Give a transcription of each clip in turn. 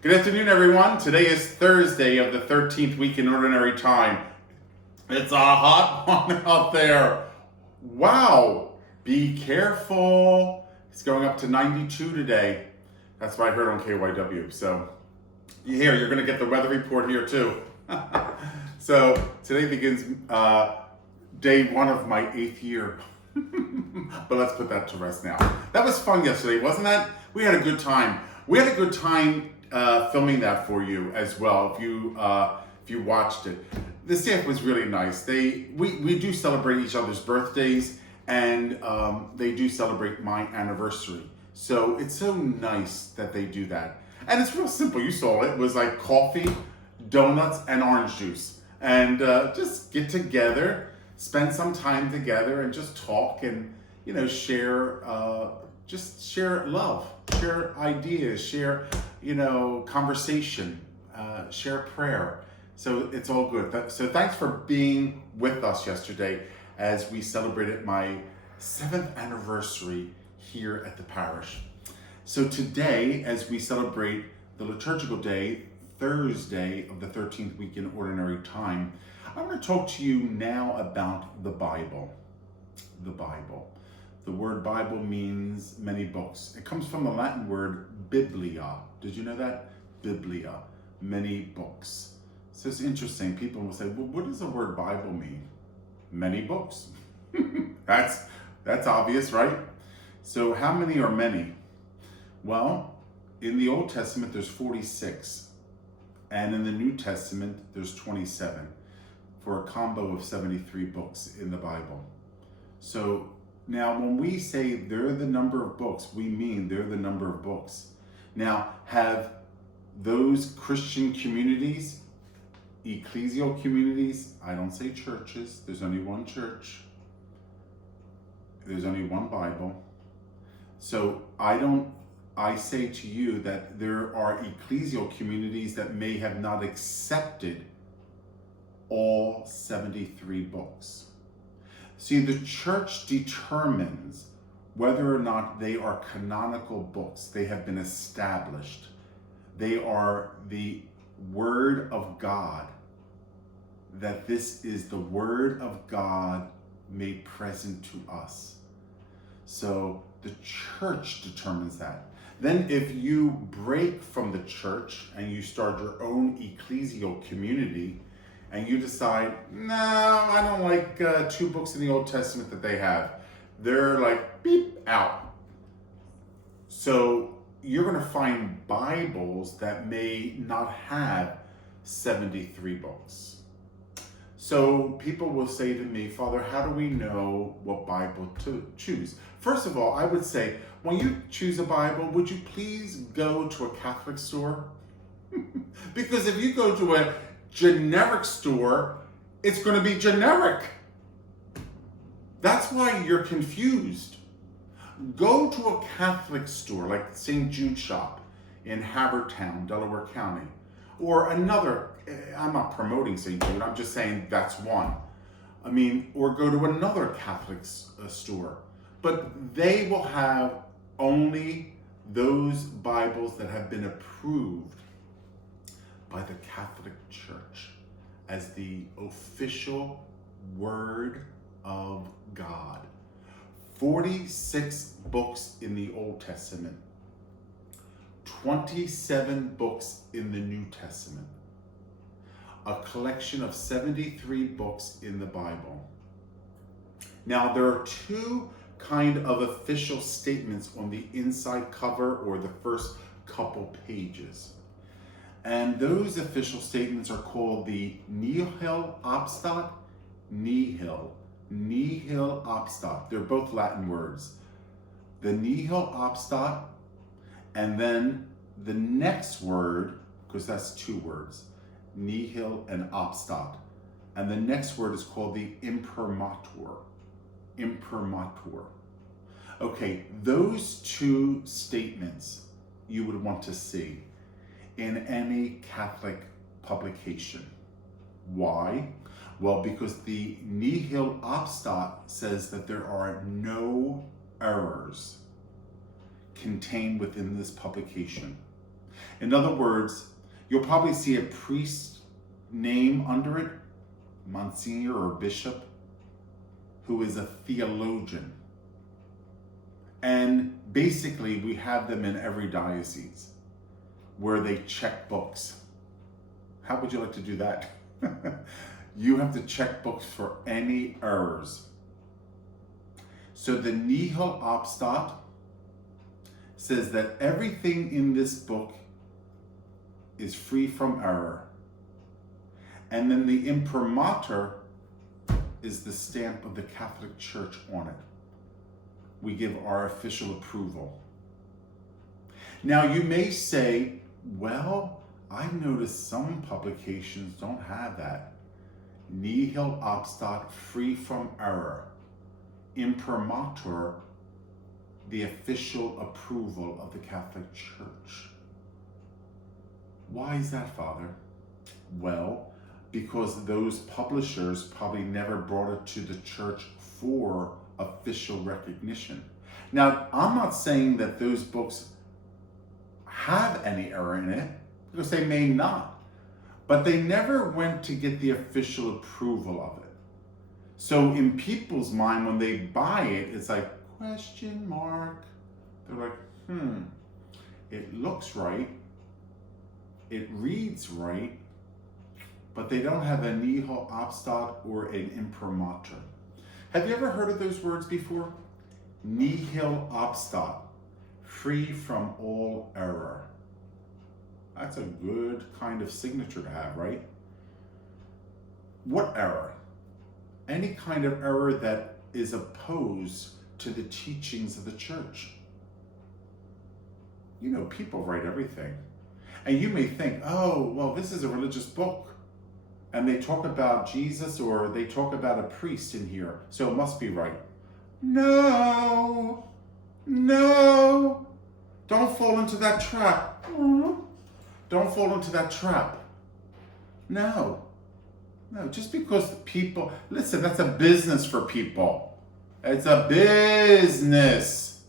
Good afternoon, everyone. Today is Thursday of the 13th week in Ordinary Time. It's a hot one out there. Wow. Be careful. It's going up to 92 today. That's what I heard on KYW. So you're going to get the weather report here too. So today begins day one of my 8th year. But let's put that to rest now. That was fun yesterday, wasn't that? We had a good time. We had a good time filming that for you as well. If you watched it, the staff was really nice. We do celebrate each other's birthdays, and they do celebrate my anniversary. So it's so nice that they do that, and it's real simple. You saw it. It was like coffee, donuts, and orange juice, and just get together, spend some time together, and just talk and share. Just share love, share ideas, share, conversation, share prayer. So it's all good. So thanks for being with us yesterday as we celebrated my 7th anniversary here at the parish. So today, as we celebrate the liturgical day, Thursday of the 13th week in Ordinary Time, I want to talk to you now about the Bible. The Bible. The word Bible means many books. It comes from the Latin word biblia. Did you know that? Biblia, many books. So it's interesting. People will say, well, what does the word Bible mean? Many books. That's obvious, right? So how many are many? Well, in the Old Testament, there's 46. And in the New Testament, there's 27. For a combo of 73 books in the Bible. So now, when we say they're the number of books, we mean they're the number of books. Now, have those Christian communities, ecclesial communities, I don't say churches, there's only one church, there's only one Bible. So I say to you that there are ecclesial communities that may have not accepted all 73 books. See, the church determines whether or not they are canonical books. They have been established. They are the Word of God. That this is the Word of God made present to us. So the church determines that. Then if you break from the church and you start your own ecclesial community, and you decide, no, I don't like 2 books in the Old Testament that they have. They're like, beep, out. So you're going to find Bibles that may not have 73 books. So people will say to me, Father, how do we know what Bible to choose? First of all, I would say, when you choose a Bible, would you please go to a Catholic store? Because if you go to a generic store, it's going to be generic. That's why you're confused. Go to a Catholic store like St. Jude Shop in Havertown, Delaware County, or another. I'm not promoting St. Jude, I'm just saying that's one. Or go to another Catholic store, but they will have only those Bibles that have been approved by the Catholic Church as the official Word of God. 46 books in the Old Testament, 27 books in the New Testament, a collection of 73 books in the Bible. Now, there are 2 kind of official statements on the inside cover or the first couple pages. And those official statements are called the Nihil Obstat, Nihil Obstat. They're both Latin words. The Nihil Obstat, and then the next word, because that's 2 words, Nihil and Obstat. And the next word is called the Imprimatur. Imprimatur. Okay, those 2 statements you would want to see in any Catholic publication. Why? Well, because the Nihil Obstat says that there are no errors contained within this publication. In other words, you'll probably see a priest name under it, Monsignor or Bishop, who is a theologian. And basically, we have them in every diocese where they check books. How would you like to do that? You have to check books for any errors. So the Nihil Obstat says that everything in this book is free from error. And then the Imprimatur is the stamp of the Catholic Church on it. We give our official approval. Now you may say, well, I've noticed some publications don't have that. Nihil Obstat, free from error. Imprimatur, the official approval of the Catholic Church. Why is that, Father? Well, because those publishers probably never brought it to the church for official recognition. Now, I'm not saying that those books have any error in it, because they may not, but they never went to get the official approval of it. So in people's mind, when they buy it, it's like, question mark. They're like, it looks right, it reads right, but they don't have a Nihil Obstat or an Imprimatur. Have you ever heard of those words before? Nihil Obstat, free from all error. That's a good kind of signature to have, right? What error? Any kind of error that is opposed to the teachings of the church. You know, people write everything. And you may think, oh, well, this is a religious book. And they talk about Jesus or they talk about a priest in here, so it must be right. No. Don't fall into that trap. Don't fall into that trap. No, just because people, listen, that's a business for people. It's a business.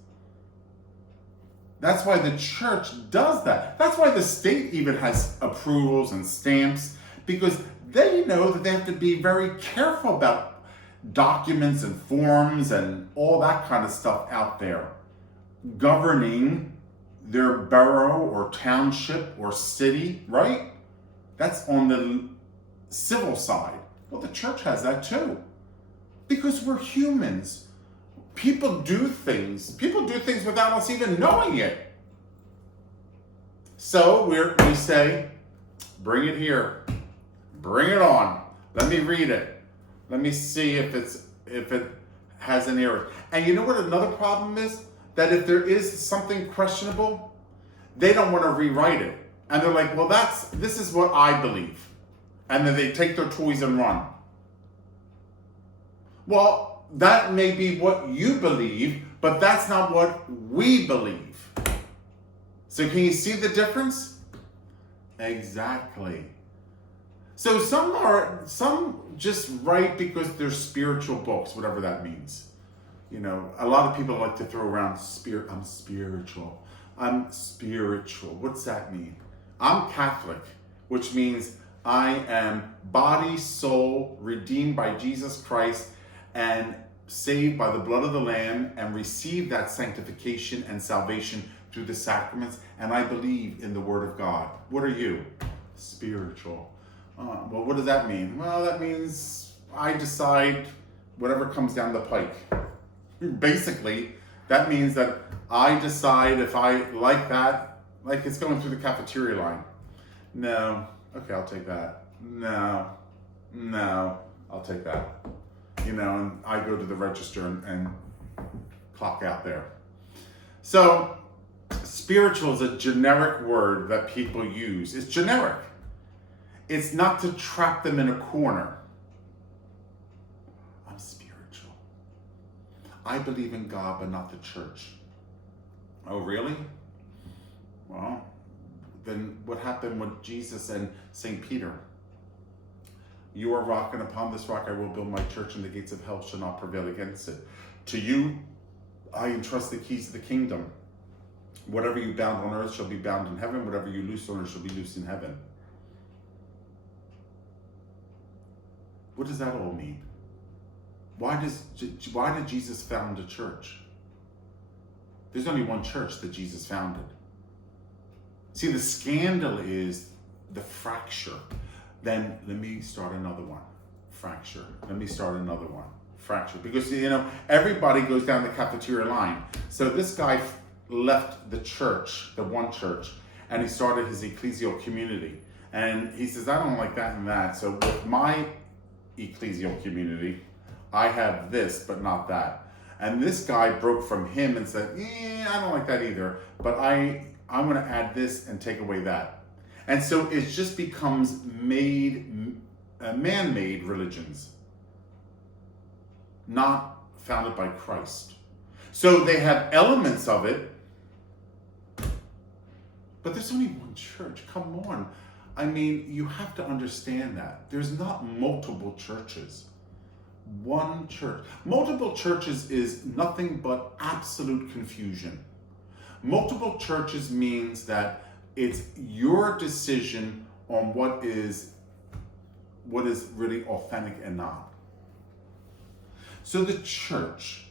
That's why the church does that. That's why the state even has approvals and stamps, because they know that they have to be very careful about documents and forms and all that kind of stuff out there, governing their borough or township or city, right? That's on the civil side. Well, the church has that too, because we're humans. People do things without us even knowing it. So we say, bring it here. Bring it on. Let me read it. Let me see if it has an error. And you know what another problem is? That if there is something questionable, they don't want to rewrite it. And they're like, well, this is what I believe. And then they take their toys and run. Well, that may be what you believe, but that's not what we believe. So can you see the difference? Exactly. So some just write because they're spiritual books, whatever that means. You know, a lot of people like to throw around I'm spiritual. I'm spiritual. What's that mean? I'm Catholic, which means I am body, soul, redeemed by Jesus Christ and saved by the blood of the Lamb and receive that sanctification and salvation through the sacraments. And I believe in the Word of God. What are you? Spiritual. Well, what does that mean? Well, that means I decide whatever comes down the pike. Basically, that means that I decide if I like that, like it's going through the cafeteria line. No. Okay, I'll take that. No, I'll take that. You know, and I go to the register and clock out there. So, spiritual is a generic word that people use. It's generic. It's not to trap them in a corner. I'm spiritual. I believe in God, but not the church. Oh, really? Well, then what happened with Jesus and St. Peter? You are rock, and upon this rock I will build my church, and the gates of hell shall not prevail against it. To you, I entrust the keys of the kingdom. Whatever you bound on earth shall be bound in heaven. Whatever you loose on earth shall be loosed in heaven. What does that all mean? Why did Jesus found a church? There's only one church that Jesus founded. See, the scandal is the fracture. Then let me start another one. Fracture. Let me start another one. Fracture. Because, everybody goes down the cafeteria line. So this guy left the church, the one church, and he started his ecclesial community. And he says, I don't like that and that. So with my ecclesial community, I have this, but not that. And this guy broke from him and said, I don't like that either, but I'm going to add this and take away that. And so it just becomes man-made religions, not founded by Christ. So they have elements of it, but there's only one church. Come on. I mean, you have to understand that. There's not multiple churches. One church. Multiple churches is nothing but absolute confusion. Multiple churches means that it's your decision on what is really authentic and not. So the church,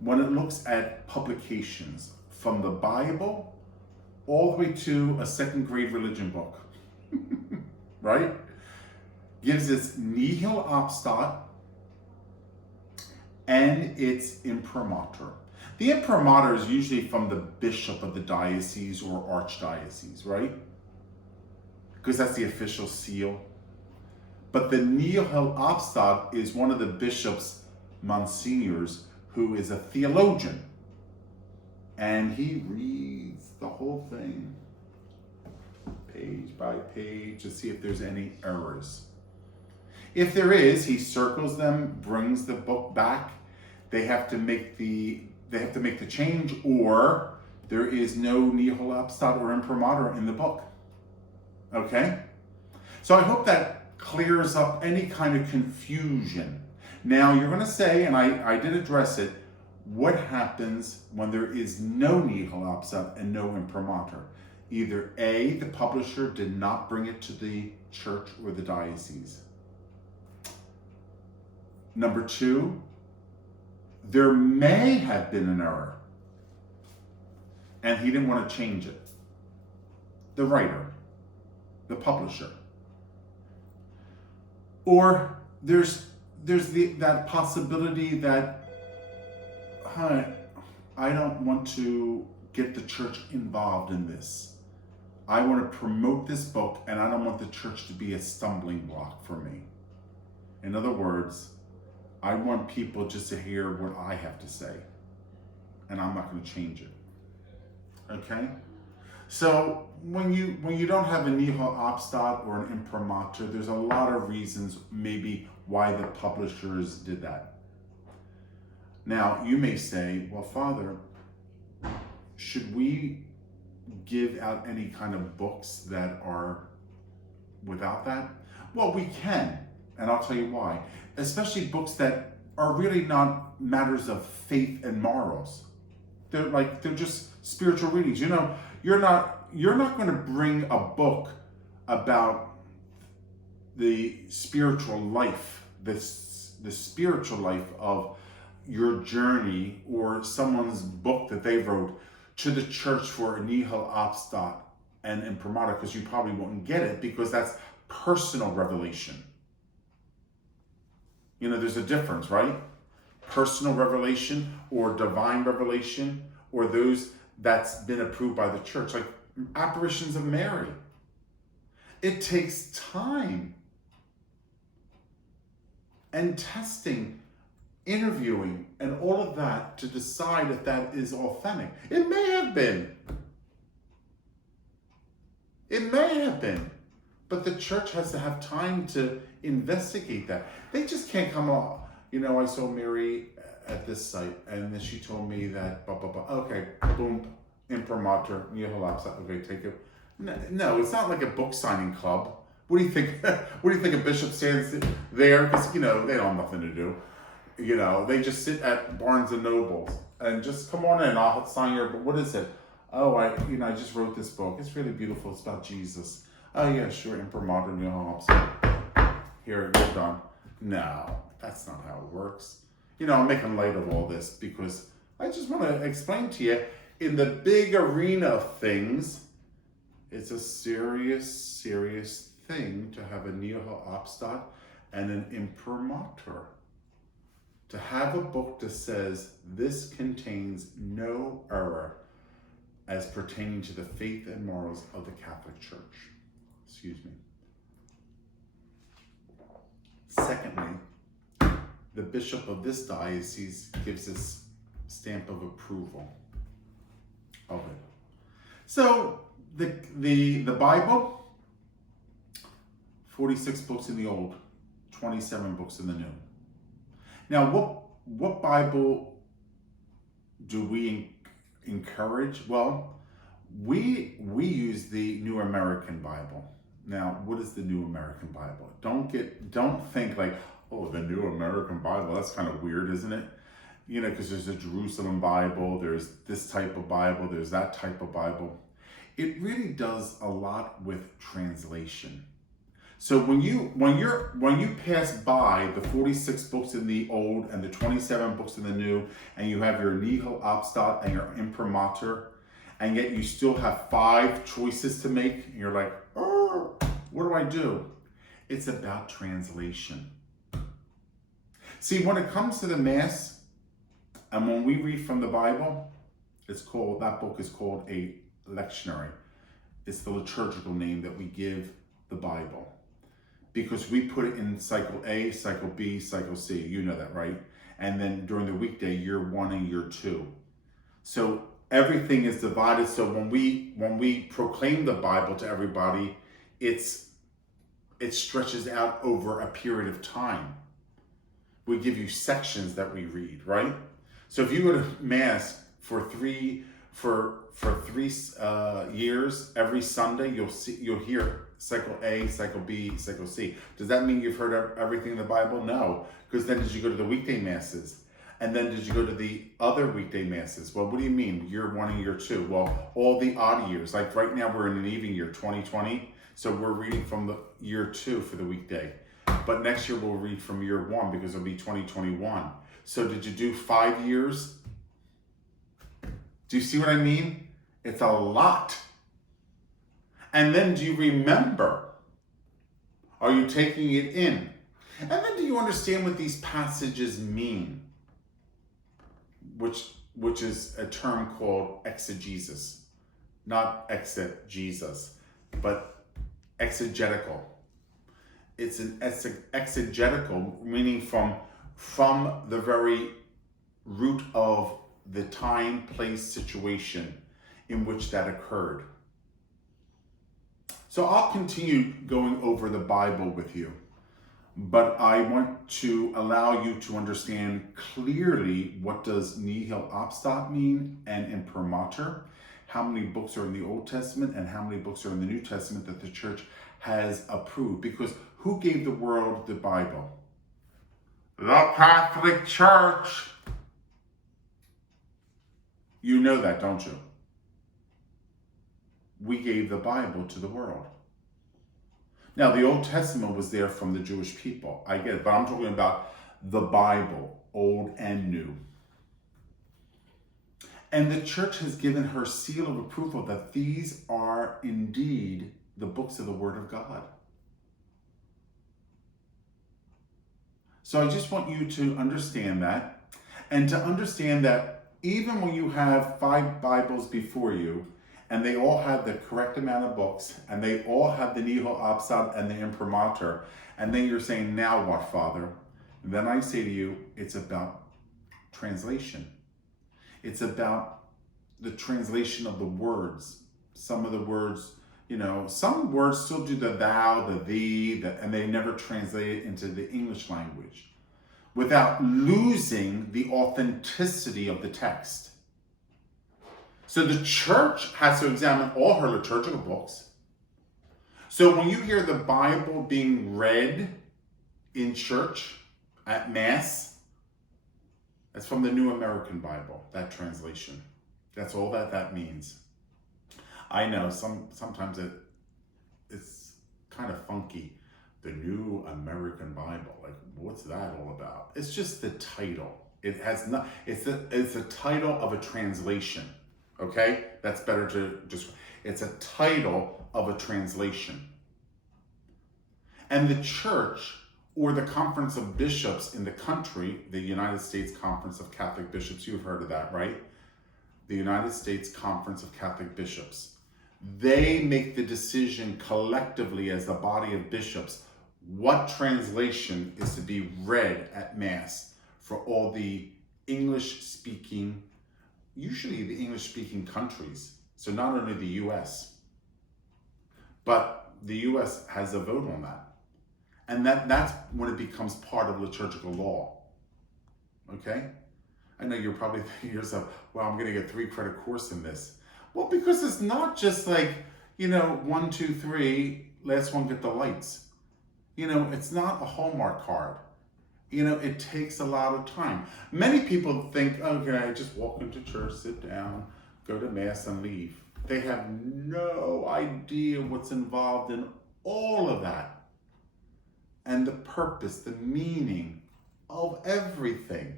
when it looks at publications from the Bible all the way to a second grade religion book, right? Gives its Nihil Obstat and its Imprimatur. The Imprimatur is usually from the bishop of the diocese or archdiocese, right? Because that's the official seal. But the Nihil Obstat is one of the bishop's monsignors who is a theologian. And he reads the whole thing, page by page, to see if there's any errors. If there is, he circles them, brings the book back. They have to make the change, or there is no Nihil Obstat or Imprimatur in the book. Okay? So I hope that clears up any kind of confusion. Now you're going to say, and I did address it, what happens when there is no Nihil Obstat and no Imprimatur? Either A, the publisher did not bring it to the church or the diocese. Number two, there may have been an error and he didn't want to change it. The writer, the publisher. Or there's that possibility that I don't want to get the church involved in this. I want to promote this book and I don't want the church to be a stumbling block for me. In other words, I want people just to hear what I have to say, and I'm not going to change it. Okay? So when you don't have a Nihil Obstat or an Imprimatur, there's a lot of reasons maybe why the publishers did that. Now, you may say, well, Father, should we give out any kind of books that are without that? Well, we can, and I'll tell you why. Especially books that are really not matters of faith and morals. They're just spiritual readings. You're not going to bring a book about the spiritual life, the spiritual life of your journey or someone's book that they wrote to the church for a Nihil Obstat and Imprimatur, because you probably won't get it because that's personal revelation. There's a difference, right? Personal revelation or divine revelation, or those that's been approved by the church, like apparitions of Mary. It takes time and testing, interviewing, and all of that to decide if that is authentic. It may have been. It may have been. But the church has to have time to investigate that. They just can't come along. I saw Mary at this site, and then she told me that, blah, blah, blah. Okay, boom, Imprimatur, Nihil Obstat. Okay, take it. No, it's not like a book signing club. What do you think? What do you think a bishop stands there? Because, they don't have nothing to do. They just sit at Barnes and Nobles and just come on in. I'll sign your, what is it? Oh, I just wrote this book. It's really beautiful. It's about Jesus. Oh yeah, sure. Imprimatur and Catholic. Here, you're done. No, that's not how it works. I'm making light of all this because I just want to explain to you, in the big arena of things, it's a serious, serious thing to have a Nihil Obstat and an Imprimatur. To have a book that says this contains no error as pertaining to the faith and morals of the Catholic Church. Excuse me. Secondly, the bishop of this diocese gives this stamp of approval of it. So the Bible, 46 books in the Old, 27 books in the New. Now, what Bible do we encourage? Well, we use the New American Bible. Now, what is the New American Bible? Don't think like, oh, the New American Bible, that's kind of weird, isn't it? Because there's a Jerusalem Bible, there's this type of Bible, there's that type of Bible. It really does a lot with translation. So when you pass by the 46 books in the Old and the 27 books in the New, and you have your Nihil Obstat and your Imprimatur, and yet you still have 5 choices to make, and you're like, oh, what do I do? It's about translation. See, when it comes to the Mass, and when we read from the Bible, that book is called a lectionary. It's the liturgical name that we give the Bible, because we put it in cycle A, cycle B, cycle C. You know that, right? And then during the weekday, year 1 and year 2. So everything is divided. So when we proclaim the Bible to everybody, it stretches out over a period of time. We give you sections that we read, right? So if you go to Mass for three years, every Sunday you'll hear cycle A, cycle B, cycle C. Does that mean you've heard everything in the Bible? No, because then did you go to the weekday Masses? And then did you go to the other weekday Masses? Well, what do you mean, year 1 and year 2? Well, all the odd years. Like right now we're in an even year, 2020. So we're reading from the year 2 for the weekday. But next year we'll read from year 1 because it'll be 2021. So did you do 5 years? Do you see what I mean? It's a lot. And then do you remember? Are you taking it in? And then do you understand what these passages mean? Which is a term called exegesis. Not exegesis, but exegetical. It's an exegetical, meaning from the very root of the time, place, situation in which that occurred. So I'll continue going over the Bible with you, but I want to allow you to understand clearly what does Nihil Obstat mean and Imprimatur, how many books are in the Old Testament and how many books are in the New Testament that the church has approved. Because who gave the world the Bible? The Catholic Church. You know that, don't you? We gave the Bible to the world. Now, the Old Testament was there from the Jewish people. I get it, but I'm talking about the Bible, Old and New. And the church has given her seal of approval that these are indeed the books of the Word of God. So I just want you to understand that, and to understand that even when you have 5 Bibles before you, and they all have the correct amount of books, and they all have the Nihil Obstat and the Imprimatur, and then you're saying, now what, Father? And then I say to you, it's about translation. It's about the translation of the words. Some of the words, some words still do the thou, the thee, and they never translate it into the English language without losing the authenticity of the text. So the church has to examine all her liturgical books. So when you hear the Bible being read in church at Mass, that's from the New American Bible, that translation. That's all that means. I know sometimes it's kind of funky. The New American Bible, like what's that all about? It's just the title. It has not. It's a title of a translation. Okay, that's better to just. It's a title of a translation. And the church or the Conference of Bishops in the country, the United States Conference of Catholic Bishops, you've heard of that, right? The United States Conference of Catholic Bishops. They make the decision collectively as the body of bishops what translation is to be read at Mass for all the English-speaking, usually the English-speaking countries. So not only the U.S., but the U.S. has a vote on that. And that's when it becomes part of liturgical law. Okay? I know you're probably thinking to yourself, well, I'm going to get 3-credit course in this. Well, because it's not just like, 1, 2, 3, last one get the lights. It's not a Hallmark card. It takes a lot of time. Many people think, okay, I just walk into church, sit down, go to Mass and leave. They have no idea what's involved in all of that. And the purpose, the meaning of everything.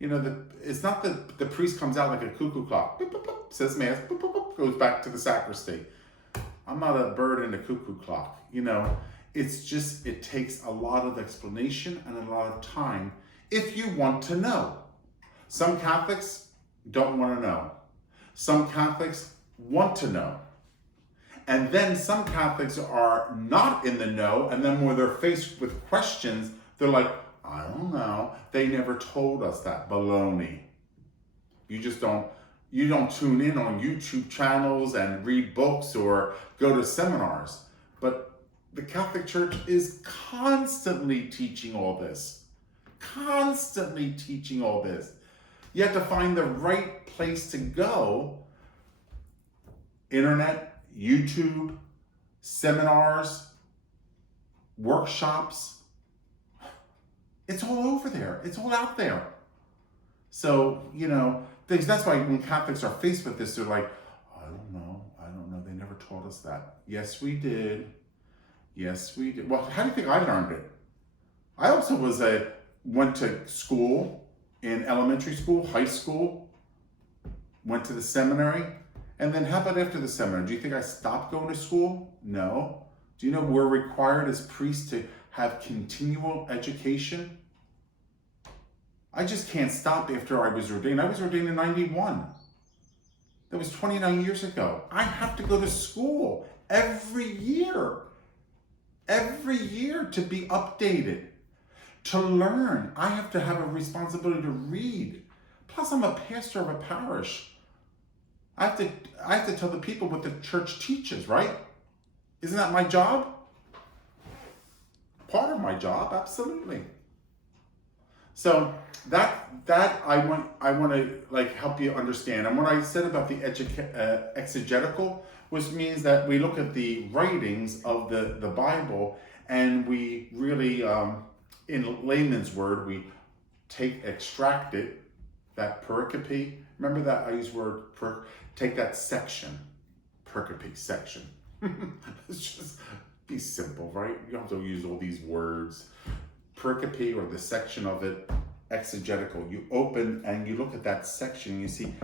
It's not that the priest comes out like a cuckoo clock, boop, boop, boop, says Mass, boop, boop, boop, goes back to the sacristy. I'm not a bird in a cuckoo clock. It's just, it takes a lot of explanation and a lot of time if you want to know. Some Catholics don't want to know. Some Catholics want to know. And then some Catholics are not in the know, and then when they're faced with questions, they're like, I don't know. They never told us that. Baloney. You don't tune in on YouTube channels and read books or go to seminars. But the Catholic Church is constantly teaching all this. Constantly teaching all this. You have to find the right place to go. Internet, YouTube, seminars, workshops. It's all over there. It's all out there. So, that's why when Catholics are faced with this, they're like, I don't know. They never taught us that. Yes, we did. Well, how do you think I learned it? I also went to school, in elementary school, high school, went to the seminary. And then how about after the seminary? Do you think I stopped going to school? No. Do you know we're required as priests to have continual education? I just can't stop after I was ordained. I was ordained in 91. That was 29 years ago. I have to go to school every year to be updated, to learn. I have to have a responsibility to read. Plus, I'm a pastor of a parish. I have to tell the people what the church teaches, right? Isn't that my job? Part of my job, absolutely. So that I want to help you understand. And what I said about the exegetical, which means that we look at the writings of the Bible and we really, in layman's word, we extract it, that pericope. Remember that I use word take that section, pericope section. It's just be simple, right? You don't have to use all these words. Pericope, or the section of it, exegetical. You open and you look at that section and you see,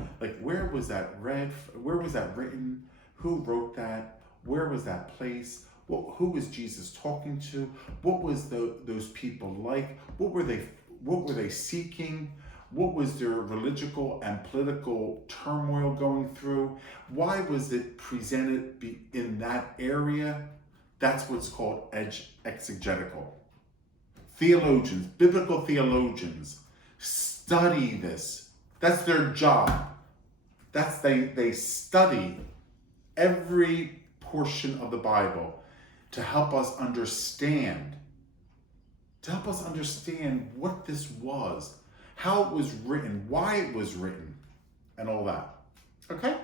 where was that read? Where was that written? Who wrote that? Where was that place? Who was Jesus talking to? What was those people like? What were they seeking? What was their religious and political turmoil going through? Why was it presented in that area? That's what's called exegetical. Theologians, biblical theologians, study this. That's their job. They study every portion of the Bible to help us understand what this was, how it was written, why it was written, and all that. Okay?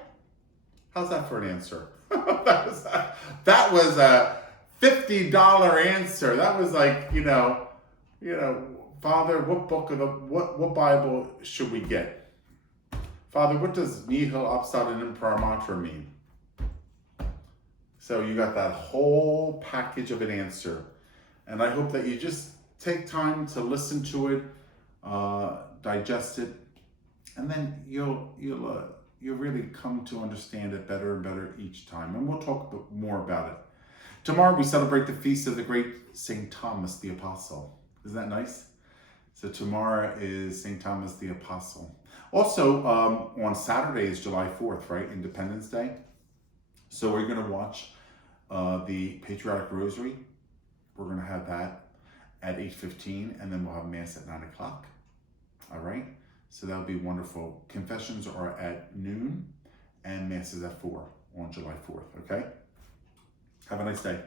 How's that for an answer? that was a $50 answer. That was Father, what Bible should we get? Father, what does Nihil Obstat and Imprimatur mean? So you got that whole package of an answer. And I hope that you just take time to listen to it, digest it, and then you'll really come to understand it better and better each time. And we'll talk more about it. Tomorrow we celebrate the feast of the great St. Thomas the Apostle. Isn't that nice? So tomorrow is St. Thomas the Apostle. Also, on Saturday is July 4th, right? Independence Day. So we're going to watch the Patriotic Rosary. We're going to have that at 8:15, and then we'll have Mass at 9 o'clock. All right? So that'll be wonderful. Confessions are at noon, and Mass is at 4 on July 4th, okay? Have a nice day.